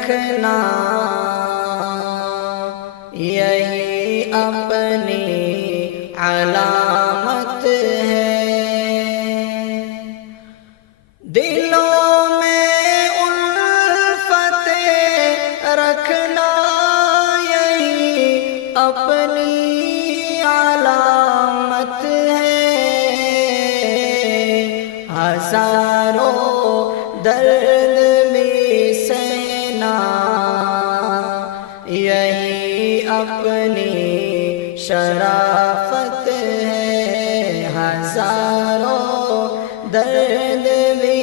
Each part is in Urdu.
رکھنا، یہی اپنی علامت ہے۔ دلوں میں الفت رکھنا، یہی اپنی علامت ہے۔ ہزاروں درد بھی سہنا، یہی اپنی شرافت ہے۔ ہزاروں درد بھی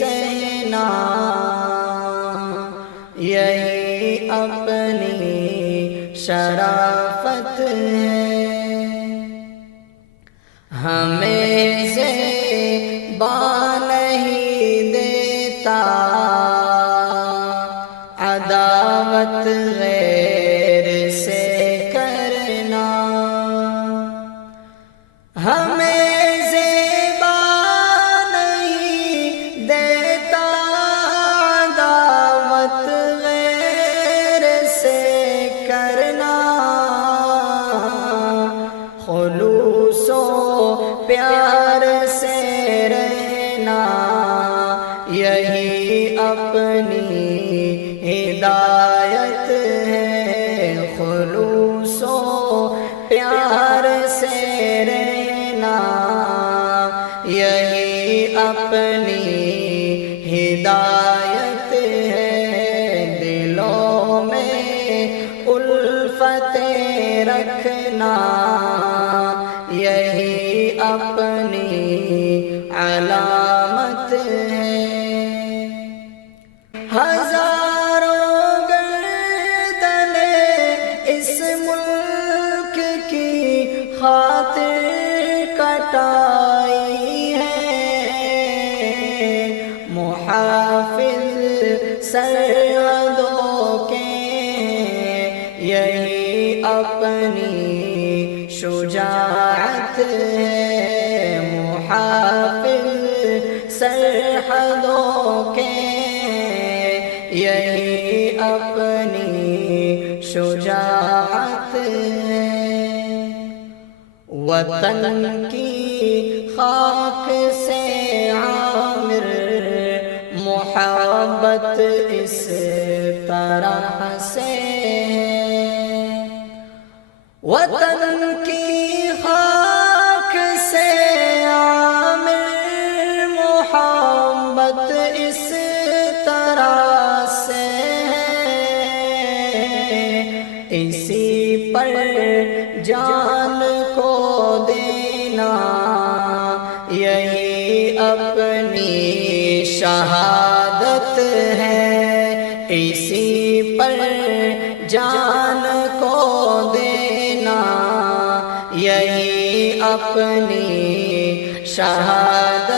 سہنا، یہی اپنی شرافت ہے۔ ہمیں زیبا نہیں دیتا عداوت غیر سے کرنا، ہمیں زیبا نہیں دیتا عداوت غیر سے کرنا۔ خلوص و پیار سے رہنا، یہی اپنی ہدایت ہے۔ خلوص و پیار سے رہنا، یہی اپنی ہدایت ہے۔ دلوں میں الفت رکھنا، یہی اپنی علامت ہے۔ ہزاروں گردنیں اس ملک کی خاطر کٹائی ہیں، محافظ سرحدوں کے یہی اپنی شجاعت ہے۔ محافظ سرحدوں کے یہی اپنی شجاعت ہے۔ وطن کی خاک سے عامر محبت اس طرح سے ہے۔ وطن کی خاک سے عامر محبت اس طرح سے ہے۔ اسی پر جان کو دینا، یہی اپنی شہادت ہے۔ اسی پر جان کو دینا، یہی اپنی شہادت